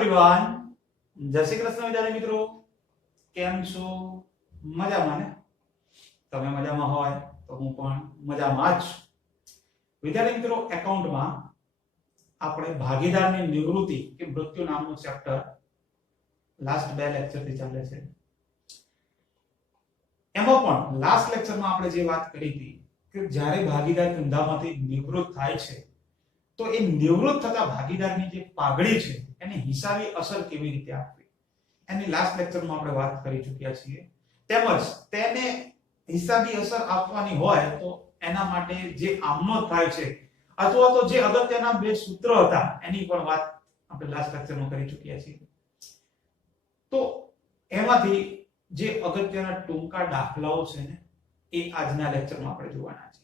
Everyone, જય શ્રી કૃષ્ણ વિદ્યાર્થી મિત્રો. કેમ છો? મજામાં ને? તમે મજામાં હોય તો હું પણ મજામાં જ છું. વિદ્યાર્થી મિત્રો, એકાઉન્ટમાં આપણે ભાગીદારની નિવૃત્તિ કે મૃત્યુ નામનું ચેપ્ટર લાસ્ટ 2 લેક્ચર થી ચાલે છે. એમાં પણ લાસ્ટ લેક્ચરમાં આપણે જે વાત કરી હતી કે જ્યારે ભાગીદાર ધંધામાંથી નિવૃત્ત થાય છે તો એ નિવૃત્ત થતા ભાગીદારની જે પાઘડી છે એની હિસાબી અસર કેવી રીતે આપવી એની લાસ્ટ લેક્ચરમાં આપણે વાત કરી ચૂક્યા છીએ. તેમજ તેને હિસાબી અસર આપવાની હોય તો એના માટે જે આમનો થાય છે અથવા તો જે અગત્યના 2 સૂત્ર હતા એની પણ વાત આપણે લાસ્ટ લેક્ચરમાં કરી ચૂક્યા છીએ. તો એમાંથી જે અગત્યના ટૂંકા દાખલાઓ છે ને એ આજના લેક્ચરમાં આપણે જોવાના છે.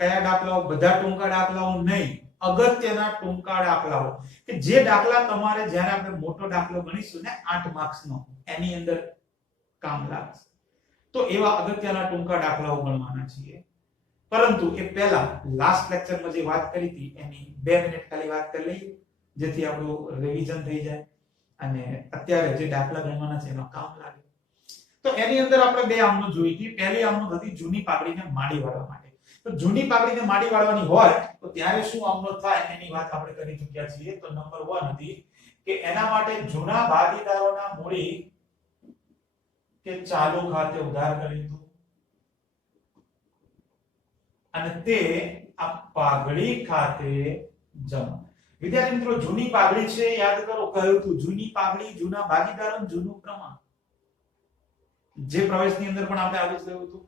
કયા દાખલાઓ? બધા ટૂંકા દાખલાઓ નહીં, અગત્યના ટૂંકા દાખલાઓ કે જે દાખલા તમારે જ્યારે આપણે મોટો દાખલો ગણીશું ને 8 માર્ક્સનો એની અંદર કામ લાગશે. તો એવા અગત્યના ટૂંકા દાખલાઓ ગણવાના છીએ. પરંતુ એ પહેલા લાસ્ટ લેક્ચરમાં જે વાત કરી હતી એની 2 મિનિટ ખાલી વાત કરી લઈએ જેથી આપણું રિવિઝન થઈ જાય અને અત્યારે જે દાખલા ગણવાના છે એમાં કામ લાગે. તો એની અંદર આપણે 2 આમનો જોઈ હતી. પહેલી આમનો હતી જૂની પાઘડીને માડી વાળવા માટે. તો જૂની પાઘડીને માડી વાળવાની હોય તો ત્યારે શું આમનો થાય એની વાત આપણે કરી ચૂક્યા છીએ. તો નંબર 1 હતી કે એના માટે જૂના ભાગીદારોના મૂડી કે ચાલુ ખાતે ઉધાર કરીશું અને તે આ પાઘડી ખાતે જમા. વિદ્યાર્થી મિત્રો, જૂની પાઘડી છે યાદ કરો, કહ્યું હતું જૂની પાઘડી, જૂના ભાગીદારો, જૂનું પ્રમાણ. જે પ્રવેશની અંદર પણ આપણે આવું જ કહ્યું હતું.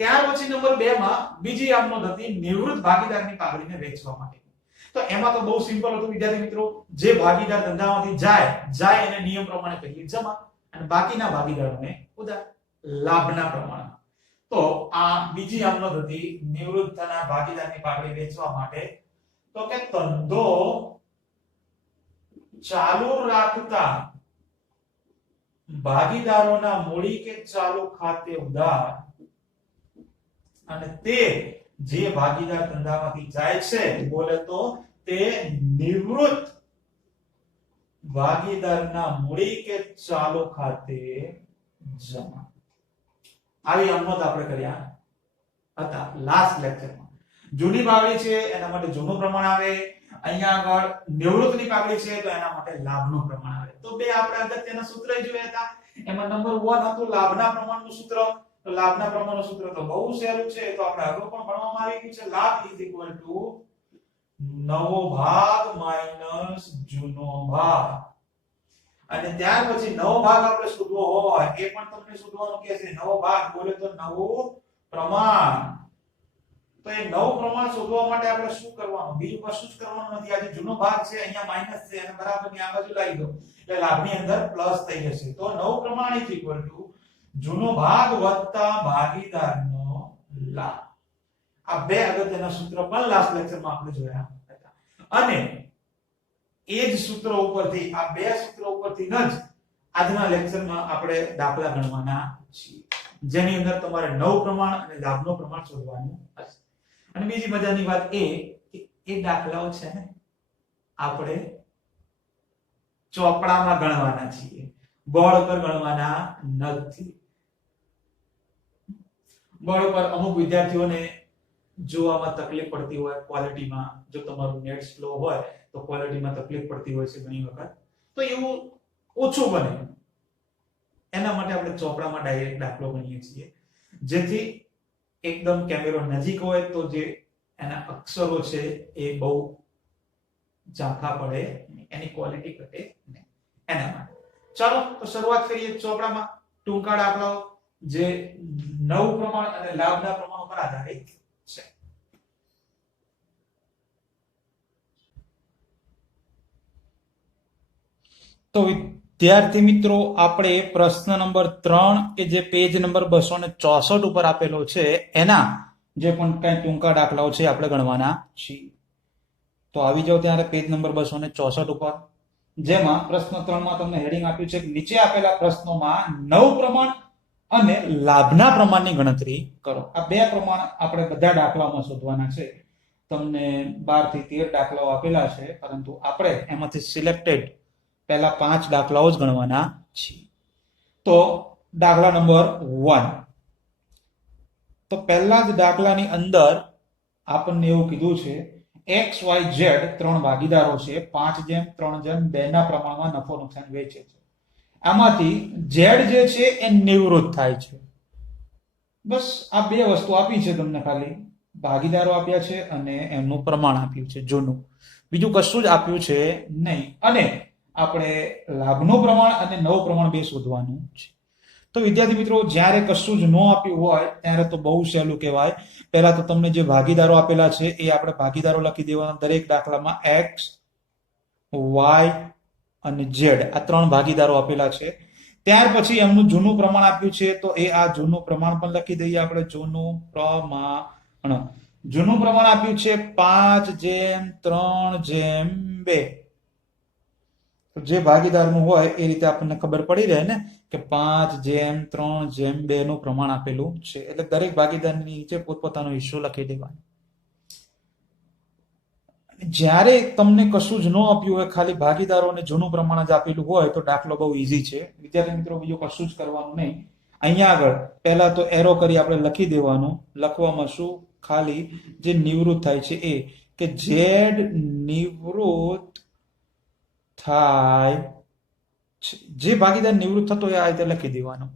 ત્યાર પછી નંબર 2 માં બીજી આમનોંધ હતી નિવૃત્ત ભાગીદારની પાઘડીને વેચવા માટે. તો એમાં તો બહુ સિમ્પલ હતું વિદ્યાર્થી મિત્રો, જે ભાગીદાર ધંધામાંથી જાય એને નિયમ પ્રમાણે કરીએ જમા અને બાકીના ભાગીદારોને ઉધાર લાભના પ્રમાણમાં. તો આ બીજી આમનોંધ હતી નિવૃત્ત થનાર ભાગીદારની પાઘડી વેચવા માટે. તો કે ધંધો ચાલુ રાખતા ભાગીદારોના મૂડી કે ચાલુ ખાતે ઉધાર અને તે જે ભાગીદાર ધંધામાંથી જાય છે બોલે તો તે નિવૃત્ત ભાગીદારના મૂડી કે ચાલુ ખાતે જમા. આવી આમનોંધ આપણે કર્યા હતા લાસ્ટ લેક્ચરમાં. જૂની પાઘડી છે એના માટે જૂનું પ્રમાણ આવે, અહીંયા આગળ નિવૃત્તની પાઘડી છે તો એના માટે લાભનું પ્રમાણ આવે. તો 2 આપણે અગત્યના સૂત્ર જોયા હતા. એમાં નંબર 1 હતું લાભના પ્રમાણનું સૂત્ર. તો લાભના પ્રમાણનું સૂત્ર તો બહુ સહેલું છે, તો આપણે અગાઉ પણ ભણવામાં આવી ગયું છે. લાભ નવો ભાગ માઈનસ જૂનો ભાગ. અને ત્યાર પછી નવો ભાગ આપણે શોધવો હોય એ પણ તમને શોધવાનું કહે છે. નવો ભાગ બોલે તો નવું પ્રમાણ. તો એ નવું પ્રમાણ શોધવા માટે આપણે શું કરવાનું? બીજું કશું જ કરવાનું નથી. આ જે જૂનો ભાગ છે અહીંયા માઈનસ છે અને બરાબરની આ બાજુ લાવી દો એટલે લાભની અંદર પ્લસ થઈ જશે. તો નવું પ્રમાણ જૂનો ભાગ વત્તા ભાગીદારનો લાભ. આ 2 અગત્યના સૂત્ર પણ લાસ્ટ લેક્ચરમાં આપણે જોયા હતા. અને એ જ સૂત્રો ઉપરથી, આ 2 સૂત્રો ઉપરથી જ આજના લેક્ચરમાં આપણે દાખલા ગણવાના છીએ જેની અંદર તમારે નવ પ્રમાણ અને લાભનું પ્રમાણ શોધવાનું હશે. અને બીજી મજાની વાત એ કે એ દાખલાઓ છે ને આપણે ચોપડામાં ગણવાના છીએ, બોર્ડ પર ગણવાના નથી. બોર્ડ પર અમુક વિદ્યાર્થીઓને જોવામાં તકલીફ પડતી હોય, ક્વોલિટીમાં જો તમારું નેટ સ્લો હોય તો ક્વોલિટીમાં તકલીફ પડતી હોય છે ઘણી વખત. તો એવું ઓછું બને એના માટે આપણે ચોપડામાં ડાયરેક્ટ દાખલો ગણીએ છીએ જેથી એકદમ કેમેરો નજીક હોય તો જે એના અક્ષરો છે એ બહુ ઝાંખા પડે, એની ક્વોલિટી ઘટે નહીં એના માટે. ચાલો તો શરૂઆત કરીએ ચોપડામાં ટૂંકા દાખલાઓ જે નવ પ્રમાણ અને લાભના પ્રમાણ પર આધારિત છે. તો વિદ્યાર્થી મિત્રો, આપણે પ્રશ્ન નંબર 3 કે જે પેજ નંબર 264 ઉપર આપેલો છે એના જે પણ કઈ ટૂંકા દાખલાઓ છે આપણે ગણવાના છીએ. તો આવી જાવ ત્યારે પેજ નંબર 264 ઉપર, જેમાં પ્રશ્ન 3 માં તમને હેડિંગ આપ્યું છે કે નીચે આપેલા પ્રશ્નોમાં નવ પ્રમાણ અને લાભના પ્રમાણની ગણતરી કરો. આ 2 પ્રમાણ આપણે બધા દાખલામાં શોધવાના છે. તમને 12 થી 13 દાખલાઓ આપેલા છે પરંતુ આપણે એમાંથી સિલેક્ટેડ પહેલા 5 દાખલાઓ જ ગણવાના છે. તો દાખલા નંબર 1. તો પહેલા જ દાખલાની અંદર આપણને એવું કીધું છે એક્સ વાય ઝેડ 3 ભાગીદારો છે, 5:3:2 ના પ્રમાણમાં નફો નુકસાન વેચે છે. આમાંથી ઝેડ જે છે એ નિવૃત્ત થાય છે. બસ આ બે વસ્તુ આપી છે તમને, ખાલી ભાગીદારો આપ્યા છે અને એમનું પ્રમાણ આપ્યું છે જૂનું, બીજું કશું જ આપ્યું છે નહીં. અને આપણે લાભનું પ્રમાણ અને નવું પ્રમાણ બે શોધવાનું છે. તો વિદ્યાર્થી મિત્રો, જ્યારે કશું જ ન આપ્યું હોય ત્યારે તો બહુ સહેલું કહેવાય. પહેલા તો તમને જે ભાગીદારો આપેલા છે એ આપણે ભાગીદારો લખી દેવાના દરેક દાખલામાં. એક્સ, વાય અને ઝેડ આ 3 ભાગીદારો આપેલા છે. ત્યાર પછી એમનું જૂનું પ્રમાણ આપ્યું છે, તો એ આ જૂનું પ્રમાણ પણ લખી દઈએ આપણે. જૂનું પ્રમાણ આપ્યું છે 5:3:2. જે ભાગીદારનું હોય એ રીતે આપણને ખબર પડી રહે ને કે 5:3:2 નું પ્રમાણ આપેલું છે. એટલે દરેક ભાગીદારની નીચે પોતપોતાનો હિસ્સો લખી દેવાનો. જ્યારે તમને કશું જ ન આપ્યું હોય, ખાલી ભાગીદારોને જૂનું પ્રમાણ જ આપેલું હોય, તો દાખલો બહુ ઈઝી છે વિદ્યાર્થી મિત્રો. બીજું કશું જ કરવાનું નહીં. અહીંયા આગળ પહેલા તો એરો કરી આપણે લખી દેવાનું. લખવામાં શું, ખાલી જે નિવૃત્ત થાય છે એ, કે ઝેડ નિવૃત્ત થાય, જે ભાગીદાર નિવૃત્ત થતો હોય આ રીતે લખી દેવાનો.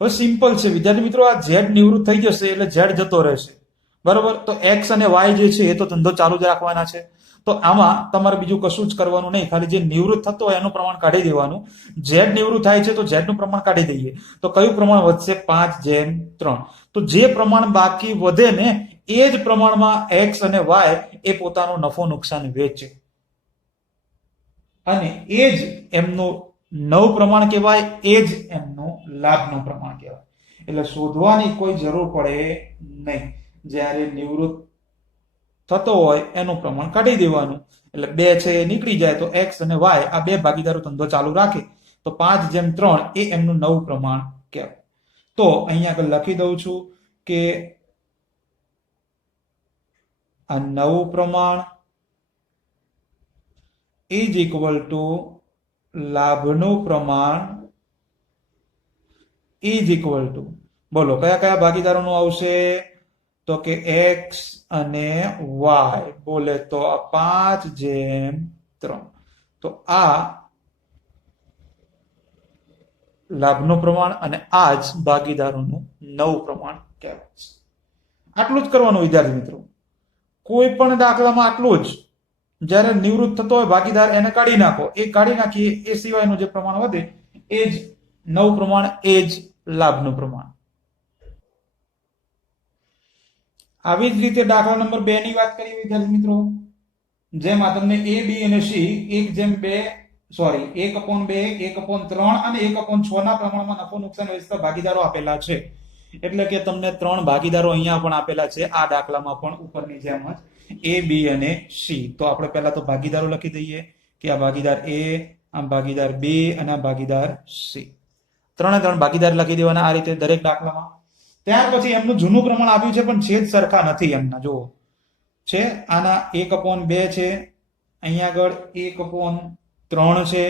હવે સિમ્પલ છે વિદ્યાર્થી મિત્રો, આ ઝેડ નિવૃત્ત થઈ જશે એટલે ઝેડ જતો રહેશે, બરોબર. તો એક્સ અને વાય જે છે એ તો ધંધો ચાલુ જ રાખવાના છે. તો આમાં તમારે બીજું કશું જ કરવાનું નહીં, ખાલી જે નિવૃત્ત થતો હોય એનું પ્રમાણ કાઢી દેવાનું. ઝેડ નિવૃત્ત થાય છે તો ઝેડ નું પ્રમાણ કાઢી દઈએ, તો કયું પ્રમાણ વધશે, 5:3. તો જે પ્રમાણ બાકી વધે ને એ જ પ્રમાણમાં એક્સ અને વાય એ પોતાનો નફો નુકસાન વેચે, અને એ જ એમનું નવું પ્રમાણ કહેવાય, એ જ એમનું લાભનું પ્રમાણ કહેવાય. એટલે શોધવાની કોઈ જરૂર પડે નહીં. જ્યારે નિવૃત્ત થતો હોય એનું પ્રમાણ કાઢી દેવાનું, એટલે 2 છે એ નીકળી જાય. તો એક્સ અને વાય આ 2 ભાગીદારો ધંધો ચાલુ રાખે, તો 5:3 એ એમનું નવું પ્રમાણ કહેવાય. તો અહીંયા આગળ લખી દઉં છું કે આ નવું પ્રમાણ ઇઝ ઇક્વલ ટુ લાભનું પ્રમાણ ઇઝ ઇક્વલ ટુ, બોલો કયા કયા ભાગીદારોનું આવશે, તો કે એક્સ અને વાય. બોલે તો આ 5:3. તો આ લાભનું પ્રમાણ અને આ જ ભાગીદારોનું નવું પ્રમાણ કહેવાય છે. આટલું જ કરવાનું વિદ્યાર્થી મિત્રો, કોઈ પણ દાખલામાં આટલું જ. જ્યારે નિવૃત્ત થતો હોય ભાગીદાર એને કાઢી નાખો, એ કાઢી નાખીએ એ સિવાયનું જે પ્રમાણ વધે એ જ નવું પ્રમાણ, એ જ લાભનું પ્રમાણ. આવી જ રીતે દાખલા નંબર 2 ની વાત કરીએ વિદ્યાર્થી મિત્રો. જેમાં તમને એ, બી અને સી 1:2 1/2, 1/3 અને 1/6 ના પ્રમાણમાં નફો નુકસાન વેચતા ભાગીદારો આપેલા છે. એટલે કે તમને 3 ભાગીદારો અહીંયા પણ આપેલા છે, આ દાખલામાં પણ ઉપરની જેમ જ એ, બી અને સી. તો આપણે પહેલા તો ભાગીદારો લખી દઈએ કે આ ભાગીદાર એ, આ ભાગીદાર બી અને આ ભાગીદાર સી. 3 ભાગીદાર લખી દેવાના આ રીતે દરેક દાખલામાં. ત્યાર પછી એમનું જૂનું પ્રમાણ આપ્યું છે પણ છેદ સરખા નથી એમના. જુઓ છે, આના 1/2 છે, અહીંયા આગળ 1/3 છે,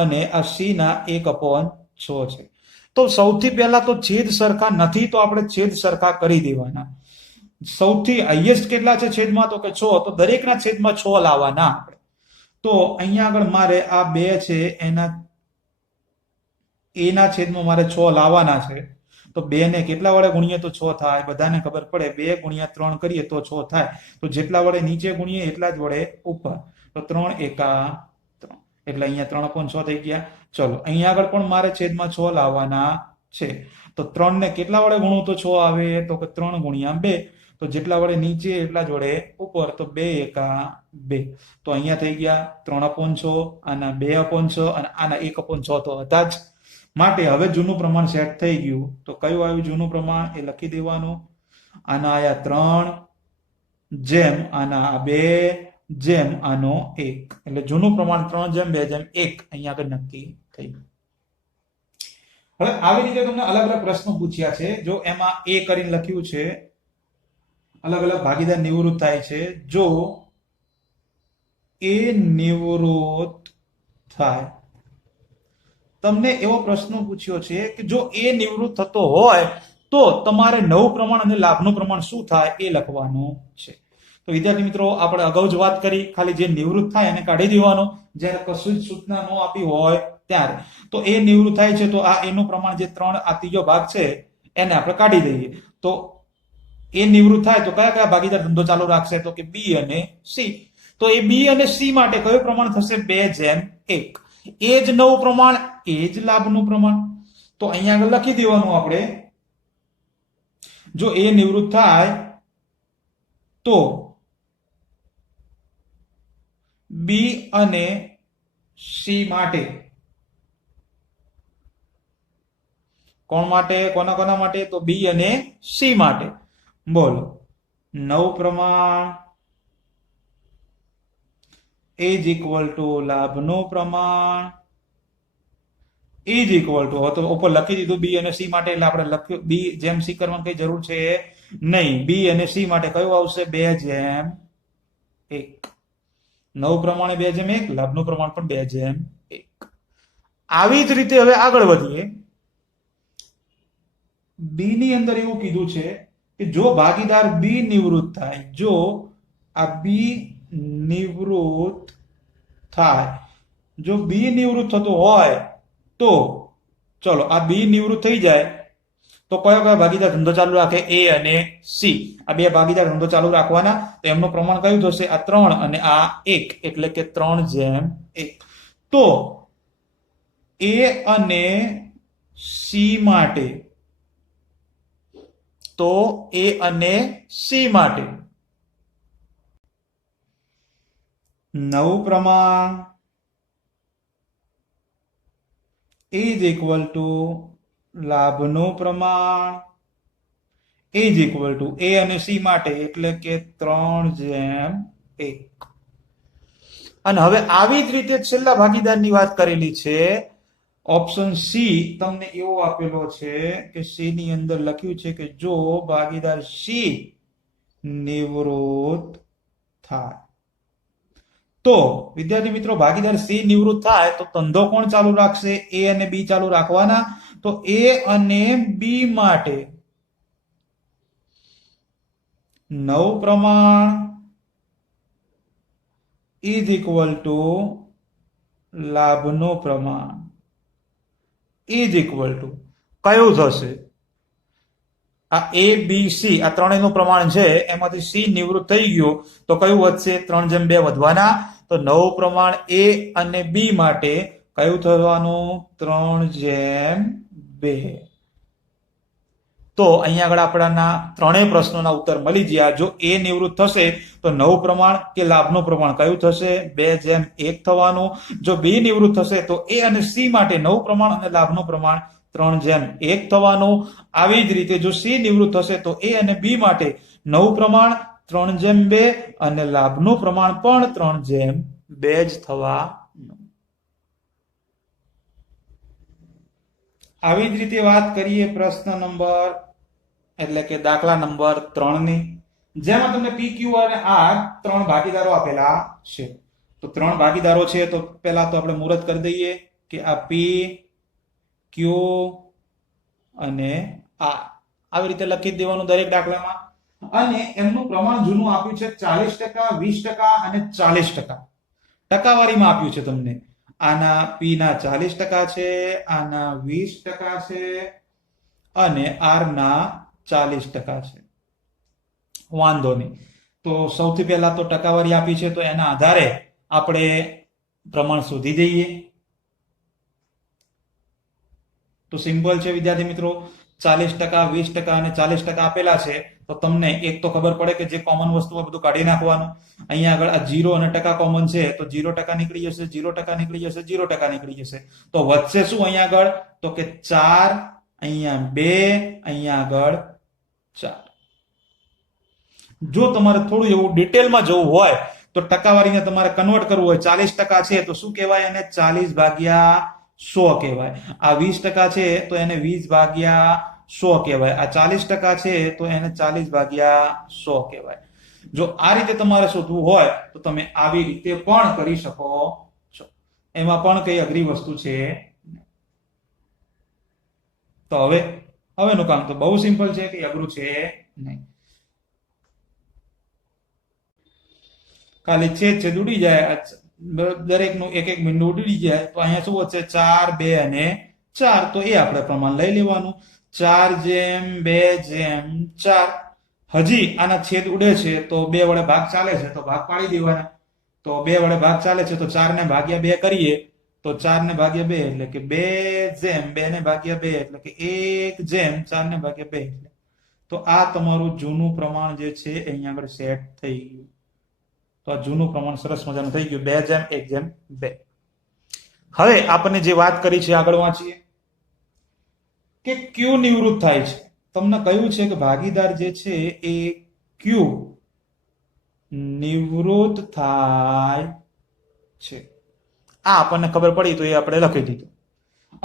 અને આ સી ના 1/6 છે. તો સૌથી પહેલા તો છેદ સરખા નથી, તો આપણે છેદ સરખા કરી દેવાના. સૌથી હાઈએસ્ટ કેટલા છે છેદમાં, તો કે 6. તો દરેકના છેદમાં 6 લાવવાના આપણે. તો અહીંયા આગળ મારે આ 2 છે એના છેદમાં મારે 6 લાવવાના છે. તો 2 ને કેટલા વડે ગુણીએ તો 6 થાય, બધાને ખબર પડે. 2 × 3 કરીએ તો 6 થાય. તો જેટલા વડે નીચે ગુણીએ એટલા જ વડે ઉપર. તો 3 એકા 3, એટલે અહીંયા 3/6 થઈ ગયા. ચલો અહીંયા આગળ પણ મારે છેદમાં 6 લાવવાના છે. તો 3 ને કેટલા વડે ગુણું તો 6 આવે, તો કે 3 × 2. તો જેટલા વડે નીચે એટલા જ વડે ઉપર. તો 2 એકા 2. તો અહીંયા થઈ ગયા 3/6, આના 2/6 અને આના 1/6 તો હતા જ. માટે હવે જૂનું પ્રમાણ સેટ થઈ ગયું. તો કયું આવ્યું જૂનું પ્રમાણ એ લખી દેવાનું. આના આયા 3 જેમ આના 2 જેમ આનો 1. એટલે જૂનું પ્રમાણ 3:2:1 અહીંયા આગળ નક્કી થઈ ગયું. હવે આવી રીતે તમને અલગ અલગ પ્રશ્નો પૂછ્યા છે. જો એમાં એ કરીને લખ્યું છે અલગ અલગ ભાગીદાર નિવૃત્ત થાય છે. જો એ નિવૃત્ત થાય. તમને એવો પ્રશ્ન પૂછ્યો છે કે જો એ નિવૃત્ત થતો હોય તો તમારે નવું પ્રમાણ અને લાભનું પ્રમાણ શું થાય એ લખવાનું છે. તો વિદ્યાર્થી મિત્રો, આપણે અગાઉ જ વાત કરી, ખાલી જે નિવૃત્ત થાય એને કાઢી દેવાનો જ્યારે કશું જ સૂચના ન આપી હોય ત્યારે. તો એ નિવૃત્ત થાય છે તો આ એનું પ્રમાણ જે 3 આ ત્રીજો ભાગ છે એને આપણે કાઢી દઈએ. તો એ નિવૃત્ત થાય તો કયા કયા ભાગીદાર ધંધો ચાલુ રાખશે? તો કે બી અને સી. તો એ બી અને સી માટે કયું પ્રમાણ થશે? 2:1. એ જ નવું પ્રમાણ, એ જ લાભનું પ્રમાણ. તો અહીંયા આગળ લખી દેવાનું આપણે, જો એ નિવૃત્ત થાય તો બી અને સી માટે, કોણ માટે? કોના કોના માટે? તો બી અને સી માટે. બોલો, નવું પ્રમાણ ઇઝ ઇક્વલ ટુ લાભનું પ્રમાણ ઇઝ ઇક્વલ ટુ, તો ઉપર લખી દીધું બી અને સી માટે, એટલે આપણે લખ્યું બી જેમ સી કરવાની કઈ જરૂર છે નહીં. બી અને સી માટે કયું આવશે? 2:1. નવું પ્રમાણ 2:1, લાભનું પ્રમાણ પણ 2:1. આવી જ રીતે હવે આગળ વધીએ. બી ની અંદર એવું કીધું છે કે જો ભાગીદાર બી નિવૃત્ત થાય, જો આ બી નિવૃત્ત થાય, જો બી નિવૃત્ત થતું હોય તો ચલો આ બી નિવૃત્ત થઈ જાય તો કયો કયો ભાગીદાર ધંધો ચાલુ રાખે? એ અને સી. આ બે ભાગીદાર ધંધો ચાલુ રાખવાના, તો એમનું પ્રમાણ કયું થશે? આ 3 અને આ 1, એટલે કે 3:1. તો એ અને સી માટે, તો એ અને સી માટે નવું પ્રમાણ ઇઝ ઇક્વલ ટુ લાભનું પ્રમાણ ઇઝ ઇક્વલ ટુ એ અને સી માટે, એટલે કે 3:1. અને હવે આવી જ રીતે છેલ્લા ભાગીદારની વાત કરેલી છે. ઓપ્શન સી તમને એવો આપેલો છે કે સી ની અંદર લખ્યું છે કે જો ભાગીદાર સી નિવૃત્ત થાય, તો વિદ્યાર્થી મિત્રો, ભાગીદાર સી નિવૃત્ત થાય તો ધંધો કોણ ચાલુ રાખશે? એ અને બી ચાલુ રાખવાના. તો એ અને બી માટે નવું પ્રમાણ ઇઝ ઇક્વલ ટુ લાભનું પ્રમાણ ઇઝ ઇક્વલ ટુ કયું થશે? આ એ બી સી આ ત્રણેયનું પ્રમાણ છે, એમાંથી સી નિવૃત્ત થઈ ગયો તો કયું વધશે? 3:2 વધવાના. તો નવું પ્રમાણ એ અને બી માટે કયું થવાનું? 3:2. તો અહીંયા આગળ આપણાના ત્રણેય પ્રશ્નોના ઉત્તર મળી ગયા. જો એ નિવૃત્ત થશે તો નવું પ્રમાણ કે લાભનું પ્રમાણ કયું થશે? 2:1 થવાનું. જો બી નિવૃત્ત થશે તો એ અને સી માટે નવું પ્રમાણ અને લાભનું પ્રમાણ 3:1 થવાનું. આવી જ રીતે જો સી નિવૃત્ત થશે તો એ અને બી માટે નવું પ્રમાણ 3:2 અને લાભનું પ્રમાણ પણ 3:2 જ થવાનું. આવી જ રીતે વાત કરીએ પ્રશ્ન નંબર, એટલે કે દાખલા નંબર 3 ની, જેમાં તમને પી, ક્યુ અને આર 3 ભાગીદારો આપેલા છે. તો 3 ભાગીદારો છે, તો પહેલા તો આપણે મુહૂર્ત કરી દઈએ કે આ પી, ક્યુ અને આર આવી રીતે લખી દેવાનું દરેક દાખલામાં. અને એમનું પ્રમાણ જૂનું આપ્યું છે 40%, 20% અને 40%. ટકાવારીમાં આપ્યું છે તમને. આના પી ના 40% છે, આના 20% છે અને આર ના 40% છે. વાંધો નહીં. તો સૌથી પહેલા તો ટકાવારી આપી છે, તો એના આધારે આપણે પ્રમાણ શોધી દઈએ. તો સિમ્પલ છે વિદ્યાર્થી મિત્રો, 40%, 20% અને 40% આપેલા છે. તો તમને એક તો ખબર પડે કે જે કોમન વસ્તુ હોય બધું કાઢી નાખવાનું. અહીંયા આગળ આ 0 અને ટકા કોમન છે, તો 0% નીકળી જશે, 0% નીકળી જશે, 0% નીકળી જશે. તો વધશે શું અહીંયા આગળ? તો કે 4, અહીંયા 2, અહીંયા આગળ 4. જો તમારે થોડું એવું ડિટેલમાં જવું હોય તો ટકાવારીને તમારે કન્વર્ટ કરવું હોય, 40% છે તો શું કહેવાય? એને 40/100 કહેવાય. આ 20% છે તો એને 20/100 કહેવાય. આ 40% છે તો એને 40/100 કહેવાય. જો આ રીતે તમારે શોધવું હોય તો તમે આવી રીતે પણ કરી શકો છો. એમાં પણ કઈ અઘરી વસ્તુ છે. તો હવેનું કામ તો બહુ સિમ્પલ છે, કે અઘરું છે નહીં. ખાલી છેદ છેદ ઉડી જાય, દરેકનું એક એક બિંદુ ઉડી જાય, તો અહીંયા શું વધશે 4, 2 અને 4. તો એ આપણે પ્રમાણ લઈ લેવાનું, 4:2:4. હજી આના છેદ ઉડે છે તો 2 વડે ભાગ ચાલે છે, તો ભાગ પાડી દેવાના. તો 2 વડે ભાગ ચાલે છે તો 4 ને ભાગ્યા 2 કરીએ તો 4 ને ભાગ્યા 2 એટલે કે 2 ને ભાગ્યા 2 એટલે કે 1 ને ભાગ્યા 2. તો આ તમારું જૂનું પ્રમાણ જે છે અહીંયા આગળ સેટ થઈ ગયું. તો આ જૂનું પ્રમાણ સરસ મજાનું થઈ ગયું, 2:1:2. હવે આપણને જે વાત કરી છે આગળ વાંચીએ કે ક્યુ નિવૃત્ત થાય છે. તમને કહ્યું છે કે ભાગીદાર જે છે એ ક્યુ નિવૃત્ત થાય છે. આ આપણને ખબર પડી તો એ આપણે લખી દીધું.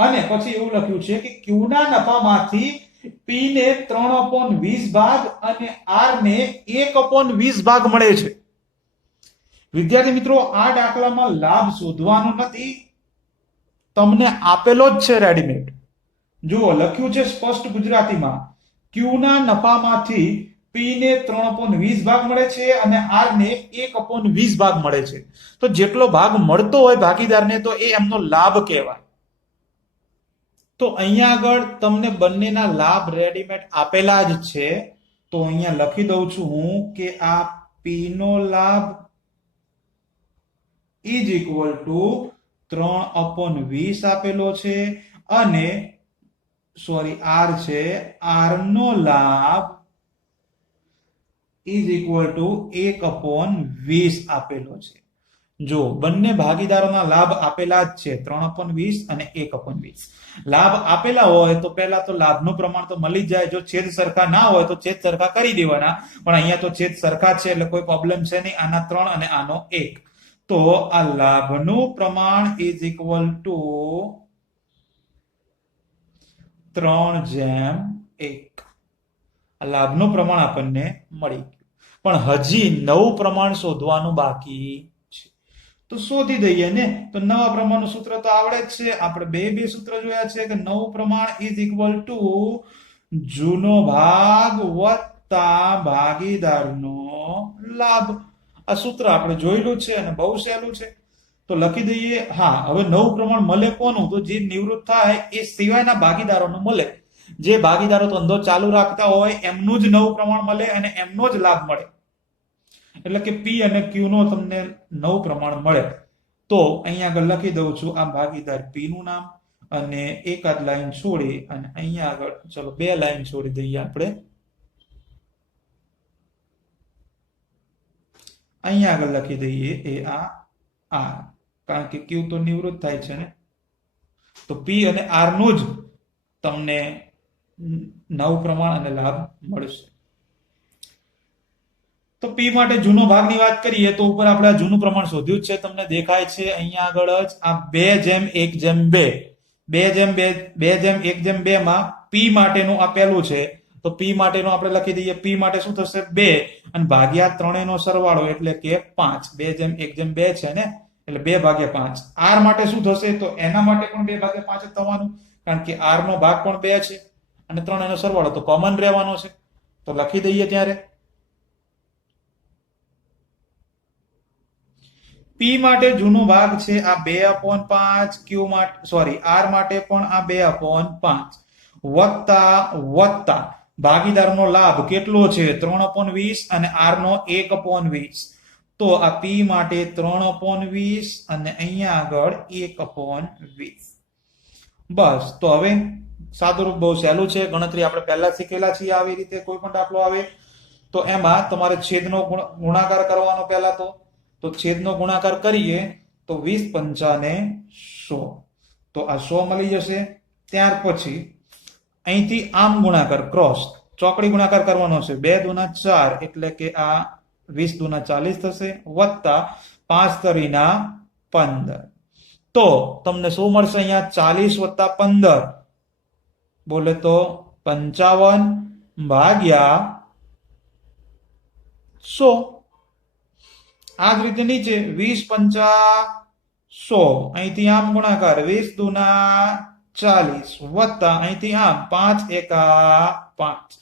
અને પછી એવું લખ્યું છે કે ક્યુ ના નફામાંથી પી ને 3/20 ભાગ અને આર ને 1/20 ભાગ મળે છે. વિદ્યાર્થી મિત્રો, આ દાખલામાં લાભ શોધવાનો નથી, તમને આપેલો જ છે રેડીમેડ. જુઓ, લખ્યું છે સ્પષ્ટ ગુજરાતીમાં, ક્યુ ના નફામાંથી પી ને 3/20 ભાગ મળે છે અને આર ને 1/20 ભાગ મળે છે. તો જેટલો ભાગ મળતો હોય ભાગીદારને તો એ એમનો લાભ કહેવાય. તો અહીંયા આગળ તમને બંનેના લાભ રેડીમેડ આપેલા જ છે. તો અહીંયા લખી દઉં છું હું કે આ પી નો લાભ ઇઝ ઇક્વલ ટુ 3/20 આપેલો છે અને આર છે, આર નો લાભ ઇઝ ઇક્વલ ટુ 1/20 આપેલો છે. જો બંને ભાગીદારોના લાભ આપેલા જ છે, 3/20 અને 1/20. લાભ આપેલા હોય તો પહેલા તો લાભનું પ્રમાણ તો મળી જાય. જો છેદ સરખા ના હોય તો છેદ સરખા કરી દેવાના, પણ અહીંયા તો છેદ સરખા છે એટલે કોઈ પ્રોબ્લેમ છે નહીં. આના 3 અને આનો 1. તો આ લાભનું પ્રમાણ ઇઝ ઇક્વલ ટુ 3:1. આ લાભનું પ્રમાણ આપણને મળી ગયું. પણ હજી નવું પ્રમાણ શોધવાનું બાકી છે. તો શોધી દઈએ ને. તો નવા પ્રમાણનું સૂત્ર તો આવડે જ છે. આપણે બે સૂત્ર જોયા છે કે નવું પ્રમાણ ઇઝ ઇક્વલ ટુ જૂનો ભાગ વત્તા ભાગીદારનો લાભ. આ સૂત્ર આપણે જોયેલું છે અને બહુ સહેલું છે. તો લખી દઈએ. હા, હવે નવું પ્રમાણ મળે કોનું? તો જે નિવૃત્ત થાય એ સિવાયના ભાગીદારોનું મળે. જે ભાગીદારો ધંધો ચાલુ રાખતા હોય એમનું જ નવું પ્રમાણ મળે અને એમનો જ લાભ મળે. એટલે કે પી અને ક્યુ નો તમને નવું પ્રમાણ મળે. તો અહીંયા આગળ લખી દઉં છું આ ભાગીદાર પી નું નામ, અને એકાદ લાઈન છોડી અને અહીંયા આગળ ચલો 2 લાઈન છોડી દઈએ આપણે. અહીંયા આગળ લખી દઈએ એ આ આર, કારણ કે ક્યુ તો નિવૃત્ત થાય છે ને. તો પી અને આર નું જ તમને નવું પ્રમાણ અને લાભ મળશે. તો પી માટે જૂનો ભાગની વાત કરીએ તો ઉપર આપણે જૂનું પ્રમાણ શોધ્યું જ છે, તમને દેખાય છે અહીંયા આગળ જ. આ 2:1:2, 2:1:2 માં પી માટેનું આપેલું છે. તો પી માટેનું આપણે લખી દઈએ. પી માટે શું થશે? 2 અને ભાગ્યા 3 નો સરવાળો એટલે કે 5. 2:1:2 છે ને, એટલે 2/5. આર માટે શું થશે? તો એના માટે પણ 2/5 જ થવાનું, કારણ કે આર નો ભાગ પણ 2 છે અને 3 નો સરવાળો તો કોમન રહેવાનો છે. તો લખી દઈએ ત્યારે. પી માટે જૂનો ભાગ છે આ 2/5, ક્યુ માટે આર માટે પણ આ 2/5 વત્તા ભાગીદારનો લાભ કેટલો છે? 3/20 અને આર નો 1/20. તો આ પી માટે 3/20 અને અહીંયા આગળ 1/20. બસ. તો હવે સાદું રૂપ બહુ સહેલું છે. ગણતરી આપણે પહેલા શીખેલા છીએ. આવી રીતે કોઈ પણ દાખલો આવે તો એમાં તમારે છેદનો ગુણાકાર કરવાનો. પહેલા તો છેદનો ગુણાકાર કરીએ તો 20 × 5 = 100. તો આ 100 મળી જશે. ત્યાર પછી અહીંથી આમ ગુણાકાર, ક્રોસ ચોકડી ગુણાકાર કરવાનો છે. 2 દુના 4 એટલે કે આ 20 દુના 40 થશે, વત્તા 5 તરીના 15. તો તમને શું મળશે અહીંયા? 40 + 15 બોલે તો 55 ભાગ્યા 100. આ જ રીતે નીચે 20 × 5 100 અહીંથી આમ ગુણાકાર 20 દુના 40 વત્તા અહીંથી આમ 5 એકા 5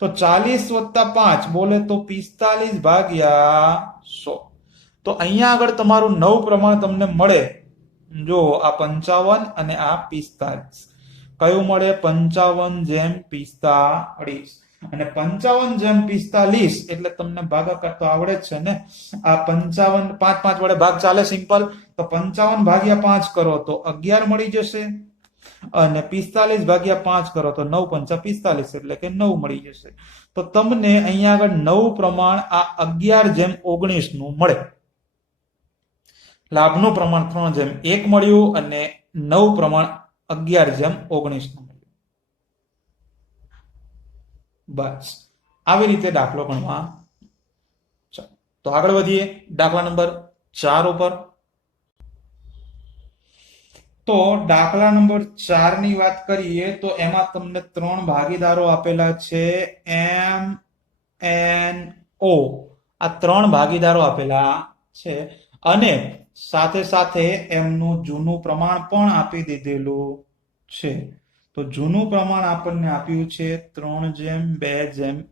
તો 40 વત્તા 5 બોલે તો 45 ભાગ્યા 100 તો અહીંયા આગળ તમારું નવું પ્રમાણ તમને મળે જો આ 55 અને આ 45 કયું મળે 55/45 અને 55/45 એટલે તમને ભાગાકાર તો આવડે જ છે ને આ 55 5 5 વડે ભાગ ચાલે સિમ્પલ તો 55 ભાગ્યા 5 કરો તો 11 મળી જશે અને 45 ભાગ્યા 5 કરો તો 9 5 45 એટલે કે 9 મળી જશે તો તમને અહીંયા આગળ નવું પ્રમાણ આ 11/19 નું મળે લાભનું પ્રમાણ 3/1 મળ્યું અને નવું પ્રમાણ 11/19 નું મળ્યું બસ આવી રીતે દાખલો ગણવા તો આગળ વધીએ દાખલા નંબર 4 ઉપર તો દાખલા નંબર 4 ની વાત કરીએ તો એમાં તમને 3 ભાગીદારો આપેલા છે એમ એન ઓ આ 3 ભાગીદારો આપેલા છે અને સાથે સાથે એમનું જૂનું પ્રમાણ પણ આપી દીધેલું છે તો જૂનું પ્રમાણ આપણને આપ્યું છે 3/2/1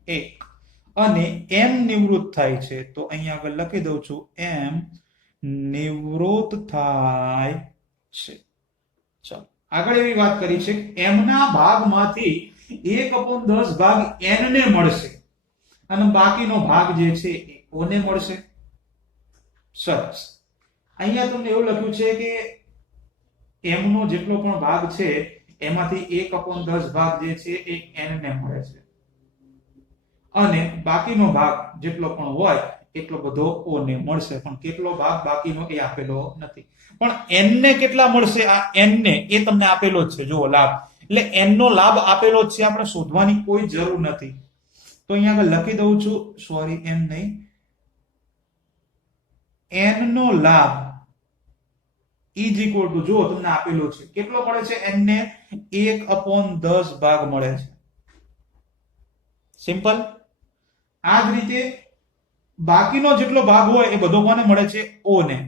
અને એમ નિવૃત્ત થાય છે તો અહીંયા આગળ લખી દઉં છું એમ નિવૃત્ત થાય છે ચાલો આગળ એવી વાત કરી છે એમના ભાગમાંથી 1/10 ભાગ n ને મળશે અને બાકીનો ભાગ જે છે એ o ને મળશે સરસ અહીંયા તમને એવું લખ્યું છે કે m નો જેટલો પણ ભાગ છે એમાંથી 1/10 ભાગ જે છે એ n ને મળે છે અને બાકીનો ભાગ જેટલો પણ હોય એટલો બધો o ને મળશે પણ કેટલો ભાગ બાકીનો એ આપેલો નથી પણ n ને કેટલા મળશે આ n ને એ તમને આપેલો જ છે જુઓ લાભ એટલે n નો લાભ આપેલો જ છે આપણે શોધવાની કોઈ જરૂર નથી તો અહીંયા આગળ લખી દઉં છું સોરી એમ નહીં n નો લાભ ઇઝ ઇક્વલ ટુ જો તમને આપેલો છે કેટલો મળે છે n ને 1/10 ભાગ મળે છે સિમ્પલ આ જ રીતે બાકીનો જેટલો ભાગ હોય એ બધો કોને મળે છે o ને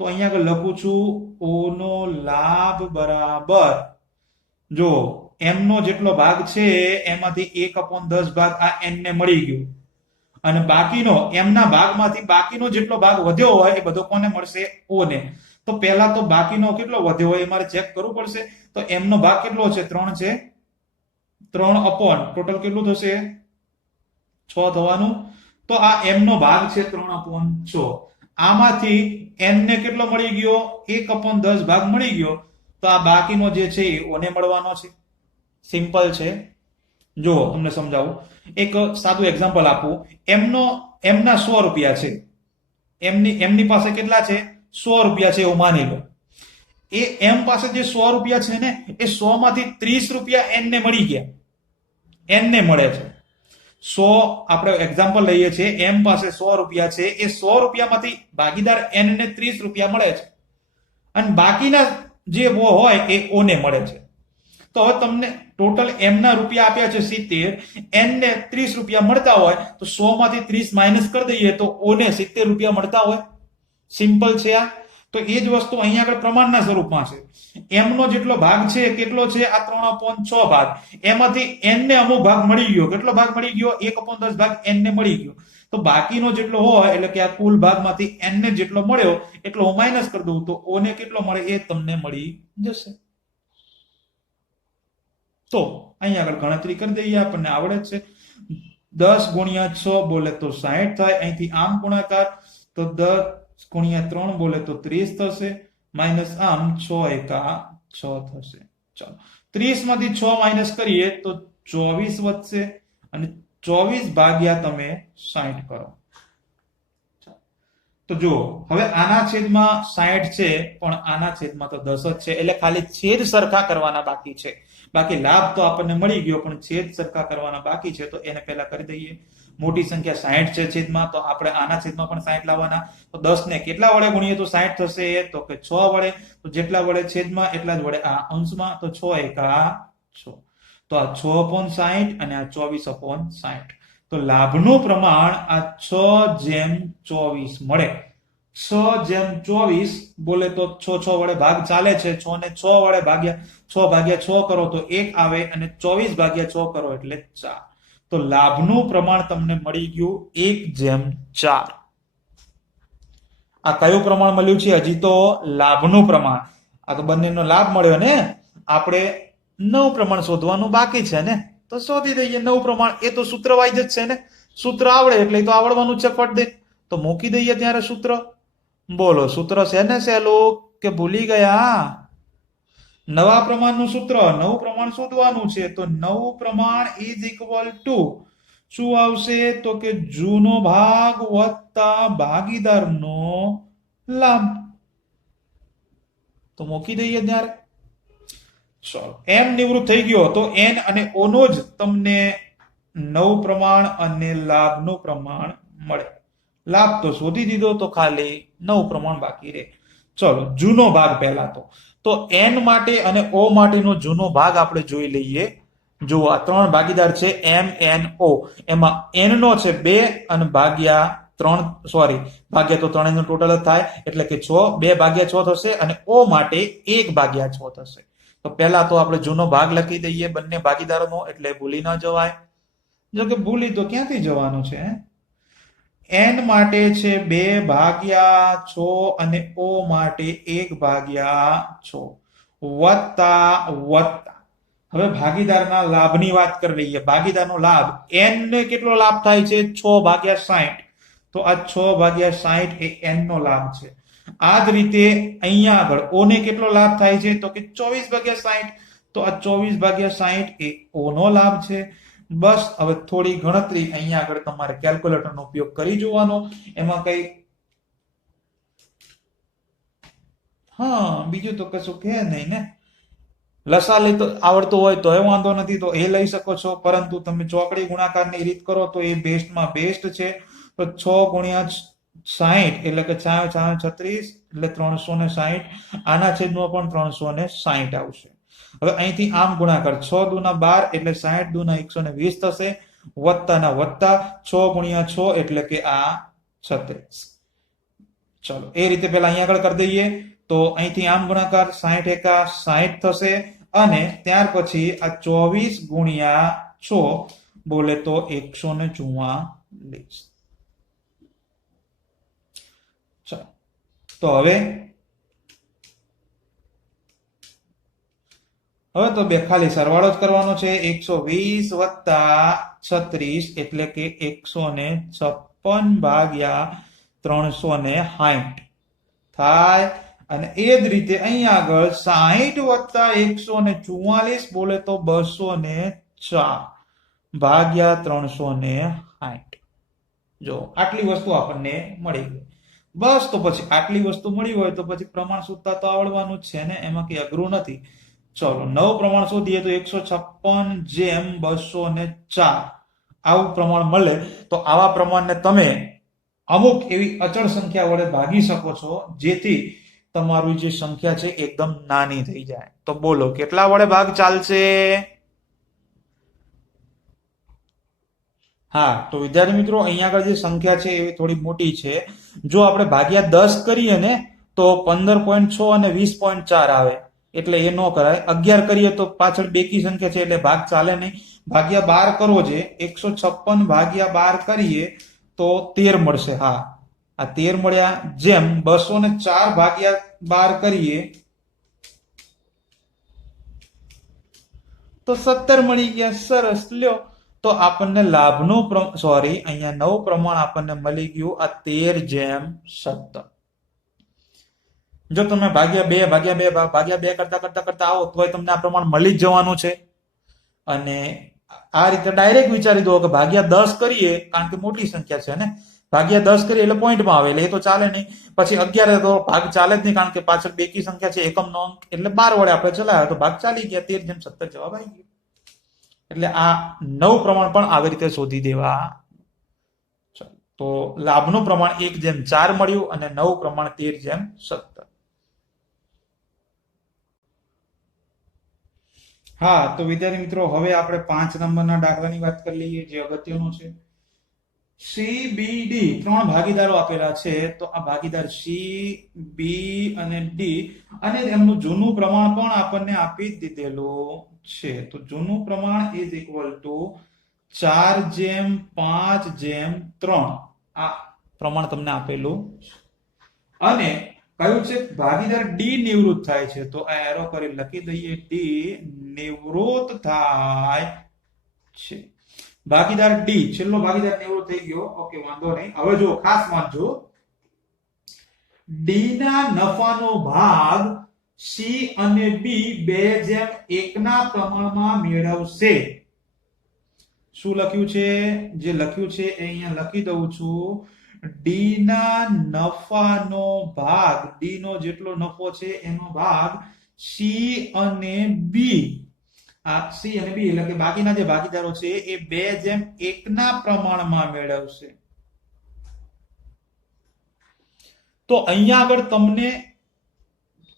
તો અહીંયા આગળ લખું છું o નો લાભ બરાબર જો m નો જેટલો ભાગ છે એમાંથી 1/10 ભાગ આ n ને મળી ગયો અને બાકીનો m ના ભાગમાંથી બાકીનો જેટલો ભાગ વધ્યો હોય એ બધો કોને મળશે o ને તો પહેલા તો બાકીનો કેટલો વધ્યો હોય એ મારે ચેક કરવું પડશે તો m નો ભાગ કેટલો છે 3 છે 3 અપોન ટોટલ કેટલું થશે 6 થવાનું તો આ m નો ભાગ છે 3/6 આમાંથી n ને કેટલો મળી ગયો 1/10 ભાગ મળી ગયો તો આ બાકીનો જે છે એ o ને મળવાનો છે સિમ્પલ છે જો તમને સમજાવું એક સાદું એક્ઝામ્પલ આપું m ના 100 રૂપિયા છે એમની પાસે કેટલા છે 100 રૂપિયા છે એવું માની લો એ m પાસે જે 100 રૂપિયા છે ને એ 100 માંથી 30 રૂપિયા n ને મળી ગયા n ને મળે છે 100 આપણે એક્ઝામ્પલ લઈએ છીએ m પાસે 100 રૂપિયા છે એ 100 રૂપિયામાંથી ભાગીદાર n ને 30 રૂપિયા મળે છે અને બાકીના જે હોય એ o ને મળે છે તો હવે તમને ટોટલ m ના રૂપિયા આપ્યા છે 70 n ને 30 રૂપિયા મળતા હોય તો 100 માંથી 30 માઇનસ કરી દઈએ તો o ને 70 રૂપિયા મળતા હોય સિમ્પલ છે આ તો એ જ વસ્તુ અહીંયા આગળ પ્રમાણના સ્વરૂપમાં છે m નો જેટલો ભાગ છે કેટલો છે આ 3/6 ભાગ એમાંથી n ને અમુક ભાગ મળી ગયો કેટલો ભાગ મળી ગયો 1/10 ભાગ n ને મળી ગયો તો બાકીનો જેટલો હોય એટલે કે આ કુલ ભાગમાંથી n ને જેટલો મળ્યો એટલો હું માઇનસ કરી દઉં તો o ને કેટલો મળે એ તમને મળી જશે તો અહીંયા આગળ ગણતરી કરી દઈએ આપણને આવડે જ છે 10 ગુણ્યા 6 બોલે તો 60 થાય અહીંથી આમ ગુણાકાર તો 10 ગુણ્યા 3 બોલે તો 30 થશે માઇનસ આમ 6 એકા 6 થશે ચાલો 30 માંથી 6 માઇનસ કરીએ તો 24 વધશે અને 24 ભાગ્યા તમે 60 કરો તો જો હવે આના છેદમાં 60 છે પણ આના છેદમાં તો 10 જ છે એટલે ખાલી છેદ સરખા કરવાના બાકી છે બાકી લાભ તો આપણને મળી ગયો પણ છેદ સરખા કરવાના બાકી છે તો એને પહેલા કરી દઈએ મોટી સંખ્યા 60 છે છેદમાં તો આપણે આના છેદમાં પણ 60 લાવવાના તો 10 ને કેટલા વડે ગુણીએ તો 60 થશે તો કે 6 વડે તો જેટલા વડે છેદમાં એટલા જ વડે આ અંશમાં તો 6 એકા 6 તો આ 6/60 અને આ 24/60 તો લાભનું પ્રમાણ આ 6/24 મળે 6/24 બોલે તો 6 વડે ભાગ ચાલે છે. 6 ને 6 વડે ભાગ્યા 6/6 કરો તો 1 આવે અને 24/6 કરો એટલે 4. તો લાભનું પ્રમાણ તમને મળી ગયું 1/4. આ કયું પ્રમાણ મળ્યું છે? હજી તો લાભનું પ્રમાણ. આ તો બંનેનો લાભ મળ્યો ને. આપણે નવ પ્રમાણ શોધવાનું બાકી છે ને, તો શોધી દઈએ નવ પ્રમાણ. એ તો સૂત્ર વાઇઝ જ છે ને. સૂત્ર આવડે એટલે તો આવડવાનું છે ફટ દે. તો મૂકી દઈએ ત્યારે સૂત્ર. બોલો સૂત્ર છે ને સહેલું કે ભૂલી ગયા? નવા પ્રમાણનું સૂત્ર, નવું પ્રમાણ શોધવાનું છે. તો નવું પ્રમાણ ઇઝ ઇક્વલ ટુ શું આવશે? તો કે જૂનો ભાગ વત્તા ભાગીદારનો લાભ. તો મૂકી દઈએ ત્યારે. ચલો એમ નિવૃત્ત થઈ ગયો તો એન અને ઓ નો જ તમને નવ પ્રમાણ અને લાભનું પ્રમાણ મળે. લાભ તો શોધી દીધો, તો ખાલી નવ પ્રમાણ બાકી રહે. ચલો જૂનો ભાગ પહેલા તો એન માટે અને ઓ માટેનો જૂનો ભાગ આપણે જોઈ લઈએ. જો આ 3 ભાગીદાર છે એમ એન ઓ, એમાં એન નો છે 2 અને ભાગ્યા 3, સોરી ભાગ્યા તો 3 નો ટોટલ જ થાય એટલે કે 6, 2/6 થશે અને ઓ માટે 1/6 થશે. તો પહેલા તો આપણે જૂનો ભાગ લખી દઈએ બંને ભાગીદારોનો, એટલે ભૂલી ન જવાય. જો કે ભૂલી તો ક્યાંથી જવાનું છે. એન માટે છે 2/6 અને ઓ માટે 1/6 વત્તા. હવે ભાગીદારના લાભની વાત કરી લઈએ. ભાગીદારનો લાભ એન ને કેટલો લાભ થાય છે? 6/60. તો આ 6/60 એ એન નો લાભ છે. આ જ રીતે અહીંયા આગળ ઓ ને કેટલો લાભ થાય છે? તો કે 24/60. તો આ 24/60 એ ઓ નો લાભ છે. બસ હવે થોડી ગણતરી અહીંયા આગળ તમારે કેલ્ક્યુલેટરનો ઉપયોગ કરી જોવાનો. એમાં કઈ બીજું તો કશું કે નહીં ને. લસા લેતો આવડતો હોય તો એ વાંધો નથી, તો એ લઈ શકો છો. પરંતુ તમે ચોકડી ગુણાકારની રીત કરો તો એ બેસ્ટમાં બેસ્ટ છે. તો 6 × 60 એટલે કે 4×36 એટલે 360. આના છેદમાં પણ 360 આવશે. હવે અહીંથી આમ ગુણાકાર 6 દુ 12 એટલે 60 દુ 120 થશે. વત્તાના વત્તા 6 × 6 એટલે કે આ 36. ચલો એ રીતે પેલા અહીંયા આગળ કરી દઈએ. તો અહીંથી આમ ગુણાકાર 60 એકા 60 થશે અને ત્યાર પછી આ 24 × 6 બોલે તો 144. ચલો તો હવે તો બે ખાલી સરવાળો જ કરવાનો છે. 120 વત્તા 36 એટલે કે 156/360 થાય. અને એ જ રીતે અહીંયા આગળ 60 વત્તા 144 બોલે તો 204/360. જો આટલી વસ્તુ આપણને મળી ગઈ. બસ તો પછી આટલી વસ્તુ મળી હોય તો પછી પ્રમાણ શોધતા તો આવડવાનું જ છે ને, એમાં કઈ અઘરું નથી. ચલો નવ પ્રમાણ શોધીએ તો 156/204 આવું પ્રમાણ મળે. તો આવા પ્રમાણને તમે અમુક એવી અચળ સંખ્યા વડે ભાગી શકો છો, જેથી તમારી જે સંખ્યા છે એકદમ નાની થઈ જાય. તો બોલો કેટલા વડે ભાગ ચાલશે? તો વિદ્યાર્થી મિત્રો અહીંયા આગળ જે સંખ્યા છે એ થોડી મોટી છે. જો આપણે ભાગ્યા 10 કરીએ ને તો 15.6 અને 20.4 આવે, એટલે એ ન કરાય. 11 કરીએ તો પાછળ બેકી સંખ્યા છે એટલે ભાગ ચાલે નહીં. ભાગ્યા 12 કરવો છે. 156/12 કરીએ તો 13 મળશે. આ 13 મળ્યા. જેમ 204/12 કરીએ તો 17 મળી ગયા. સરસ લ્યો. તો આપણને લાભનું અહીંયા નવ પ્રમાણ આપણને મળી ગયું આ 13/17. જો તમે ભાગ્યા 2 કરતા આવો તો તમને આ પ્રમાણ મળી જ જવાનું છે. અને આ રીતે ડાયરેક્ટ વિચારી દો કે ભાગ્યા 10 કરીએ, કારણ કે મોટી સંખ્યા છે ને, ભાગ્યા 10 કરીએ એટલે પોઈન્ટમાં આવે એટલે એ તો ચાલે નહીં. પછી 11 તો ભાગ ચાલે જ નહીં, કારણ કે પાછળ બેકી સંખ્યા છે, એકમનો અંક એટલે 12 વડે આપણે ચલાવ્યો તો ભાગ ચાલી ગયા. 13/17 જવાબ આવી ગયો. એટલે આ નવ પ્રમાણ પણ આવી રીતે શોધી દેવા. તો લાભનું પ્રમાણ 1/4 મળ્યું અને નવ પ્રમાણ 13/17. તો વિદ્યાર્થી મિત્રો હવે આપણે 5 નંબરના દાખલાની વાત કરી લઈએ, જે અગત્યનો છે. સી બી ડી 3 ભાગીદારો આપેલા છે. તો આ ભાગીદાર સી બી અને ડી અને એમનું જૂનું પ્રમાણ પણ આપણને આપી જ દીધેલું છે. તો જૂનું પ્રમાણ ઇઝ ઇક્વલ ટુ 4:5:3 આ પ્રમાણ તમને આપેલું છે. અને કયું છે ભાગીદાર ડી નિવૃત્ત થાય છે. તો આ એરો કરી લખી દઈએ ડી નિવૃત્ત થાય છે. ભાગીદાર ડી છેલ્લો ભાગીદાર નિવૃત્ત થઈ ગયો. ઓકે વાંધો નહીં. હવે જો ખાસ વાંચજો ડી ના નફાનો ભાગ સી અને બી 2:1 ના પ્રમાણમાં મેળવશે. શું લખ્યું છે? જે લખ્યું છે એ અહીંયા લખી દઉં છું. ડી ના નફાનો ભાગ ડી નો જેટલો નફો છે એનો ભાગ સી અને બી આ સી અને બી એટલે કે બાકીના જે ભાગીદારો છે એ 2:1 ના પ્રમાણમાં મેળવશે. તો અહીંયા આગળ તમને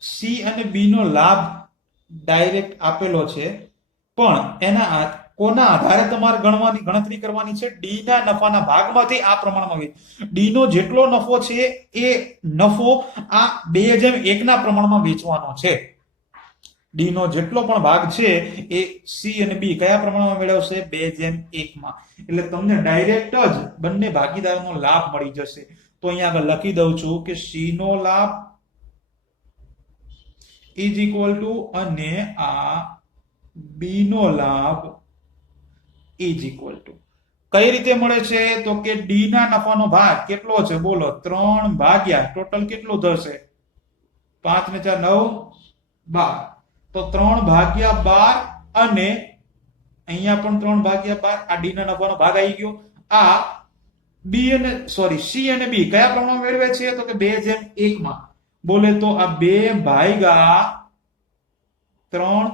સી અને બી નો લાભ ડાયરેક્ટ આપેલો છે, પણ એના કોના આધારે તમારે ગણતરી કરવાની છે? ડી ના નફાના ભાગમાંથી આ પ્રમાણમાં ડી નો જેટલો નફો છે એ નફો આ 2:1 ના પ્રમાણમાં વેચવાનો છે. ડી નો જેટલો પણ ભાગ છે એ સી અને બી કયા પ્રમાણમાં મેળવશે? 2:1 માં. એટલે તમને ડાયરેક્ટ જ બંને ભાગીદારોનો લાભ મળી જશે. તો અહીંયા આગળ લખી દઉં છું કે સી નો લાભ ઇઝ ઇક્વલ ટુ અને આ બી નો લાભ ઇઝ ઇક્વલ ટુ કઈ રીતે મળે છે? તો કે ડી ના નફાનો ભાગ કેટલો છે? બોલો 3 ભાગ્યા ટોટલ કેટલું થશે? 5 ને 4 9 12. તો 3 ભાગ્યા 12 અને અહીંયા પણ 3 ભાગ્યા 12 આ ડી ના નફાનો ભાગ આવી ગયો. આ બી અને સી અને બી કયા પ્રમાણમાં મેળવે છે? તો કે 2:1 માં. બોલે તો આ 2/3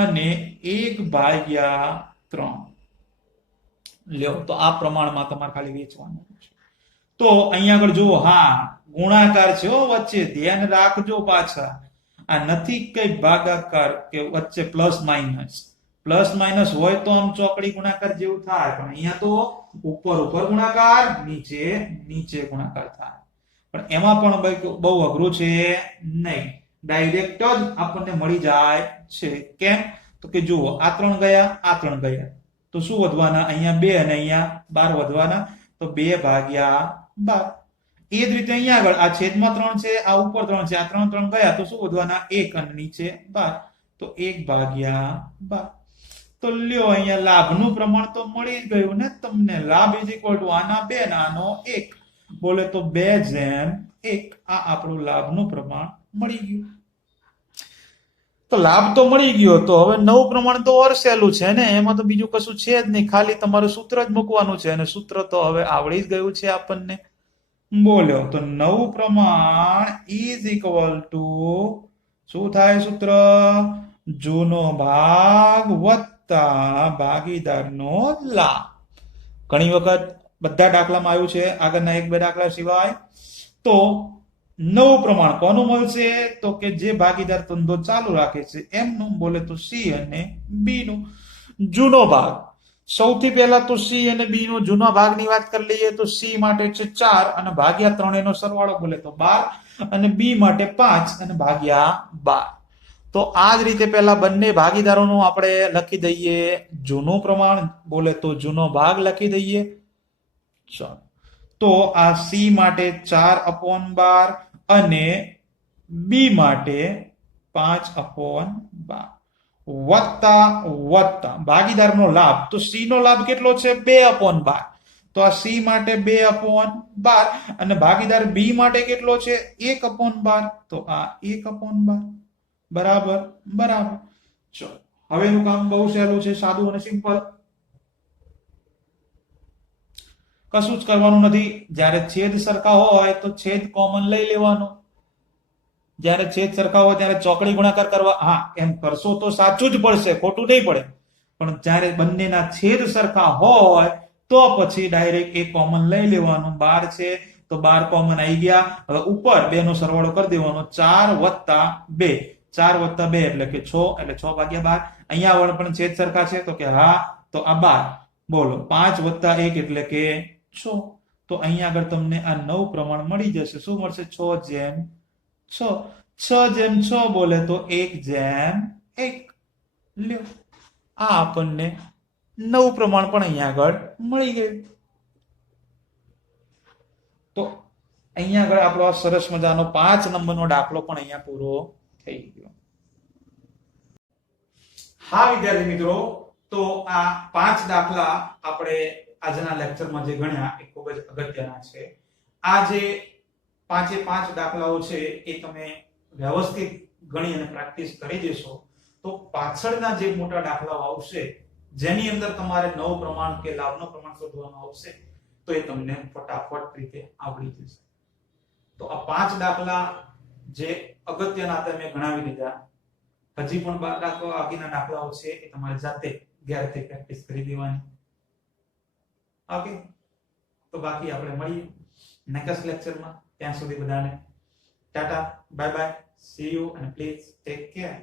અને 1/3 લ્યો. તો આ પ્રમાણમાં તમારે ખાલી વેચવાનું છે. તો અહીંયા આગળ જુઓ, હા ગુણાકાર છે વચ્ચે, ધ્યાન રાખજો. પાછા આ નથી કઈ ભાગાકાર કે વચ્ચે પ્લસ માઇનસ હોય તો આમ ચોકડી ગુણાકાર જેવું થાય, પણ અહીંયા તો ઉપર ગુણાકાર, નીચે ગુણાકાર થાય. પણ એમાં પણ બહુ અઘરું છે નહીં, ડાયરેક્ટ જ આપણને મળી જાય છે. કેમ? તો કે જુઓ આ 3 ગયા, આ 3 ગયા, તો શું વધવાના? અહીંયા 2 અને અહીંયા 12 વધવાના. તો 2/12. એ જ રીતે અહીંયા આગળ આ છેદમાં 3 છે, આ ઉપર 3 છે, આ 3 ગયા, તો શું વધવાના? 1 અને નીચે 12. તો 1/12. તો લ્યો અહીંયા લાભનું પ્રમાણ તો મળી ગયું ને તમને. લાભ ઇઝ ઇક્વલ ટુ આના 2 ને આનો 1. બોલે તો 2:1 આ આપણું લાભનું પ્રમાણ મળી ગયું. તો લાભ તો મળી ગયો. તો હવે નવું પ્રમાણ તો વરસેલું છે ને, એમાં તો બીજું કશું છે જ નહીં, ખાલી તમારું સૂત્ર જ મૂકવાનું છે. અને સૂત્ર તો હવે આવડી જ ગયું છે આપણને. બોલ્યો તો નવું પ્રમાણ ઇઝ ઇક્વલ ટુ શું થાય સૂત્ર? જૂનો ભાગ વત્તા ભાગીદારનો લાભ. ઘણી વખત બધા દાખલામાં આવ્યું છે, આગળના 1-2 દાખલા સિવાય. તો નવું પ્રમાણ કોનું મળશે? તો કે જે ભાગીદાર ધંધો ચાલુ રાખે છે એમનું. બોલે તો સી અને બી નું. જૂનો ભાગ સૌથી પહેલા તો સી અને બી નો જૂના ભાગની વાત કરી લઈએ. તો સી માટે છે 4 અને ભાગ્યા 3 એનો સરવાળો બોલે તો 12 અને બી માટે 5 અને ભાગ્યા 12. તો આ જ રીતે પહેલા બંને ભાગીદારોનું આપણે લખી દઈએ જૂનું પ્રમાણ. બોલે તો જૂનો ભાગ લખી દઈએ. ચાલો, તો આ સી માટે 4/12 અને બી માટે 5/12 વત્તા ભાગીદારનો લાભ. તો સી નો લાભ કેટલો છે? 2/12. તો આ સી માટે 2/12 અને ભાગીદાર બી માટે કેટલો છે? 1/12. તો આ 1/12 બરાબર. ચલો, હવેનું કામ બહુ સહેલું છે, સાદું અને સિમ્પલ. કશું જ કરવાનું નથી. જ્યારે છેદ સરખા હોય તો છેદ કોમન લઈ લેવાનો. જ્યારે છેદ સરખા હોય ત્યારે ચોકડી ગુણાકાર કરવા. હા, એમ કરશો તો સાચું જ પડશે, ખોટું નહીં પડે. પણ જ્યારે બંનેના છેદ સરખા હોય તો પછી ડાયરેક્ટ એક કોમન લઈ લેવાનું. 12 છે તો 12 કોમન આવી ગયા. હવે ઉપર 2 નો સરવાળો કરી દેવાનો. 4+2 4+2 એટલે કે 6 એટલે 6/12. અહીંયા પણ છેદ સરખા છે તો કે હા, તો આ 12. બોલો 5+1 એટલે કે 6. તો અહીંયા આગળ તમને આ 9 પ્રમાણ મળી જશે. શું મળશે? 6:6. 6:6 બોલે તો 1:1. લ્યો, આ આપણને 9 પ્રમાણ પણ અહીંયા આગળ મળી ગયું. તો અહીંયા આગળ આપણો આ સરસ મજાનો 5 નંબરનો દાખલો પણ અહીંયા પૂરો થઈ ગયો. હા વિદ્યાર્થી મિત્રો, તો આ 5 દાખલા આપણે આજના લેક્ચરમાં જે ગણ્યા એ ખૂબ જ અગત્યના છે. આ જે 5 દાખલાઓ છે એ તમે વ્યવસ્થિત ગણી અને પ્રેક્ટિસ કરી દેશો તો પાછળના જે મોટા દાખલાઓ આવશે જેની અંદર તમારે નવ પ્રમાણ કે લાભનું પ્રમાણ શોધવાનું આવશે તો એ તમને ફટાફટ રીતે આવડી જશે. તો આ 5 દાખલા જે અગત્યના હતા મેં ગણાવી દીધા. હજી પણ બાકીના દાખલાઓ છે એ તમારે જાતે ઘરેથી પ્રેક્ટિસ કરી દેવાની. ઓકે, તો બાકી આપણે મળીએ નેક્સ્ટ લેક્ચરમાં. ત્યાં સુધી બધાને Tata, bye bye, C you and please take care.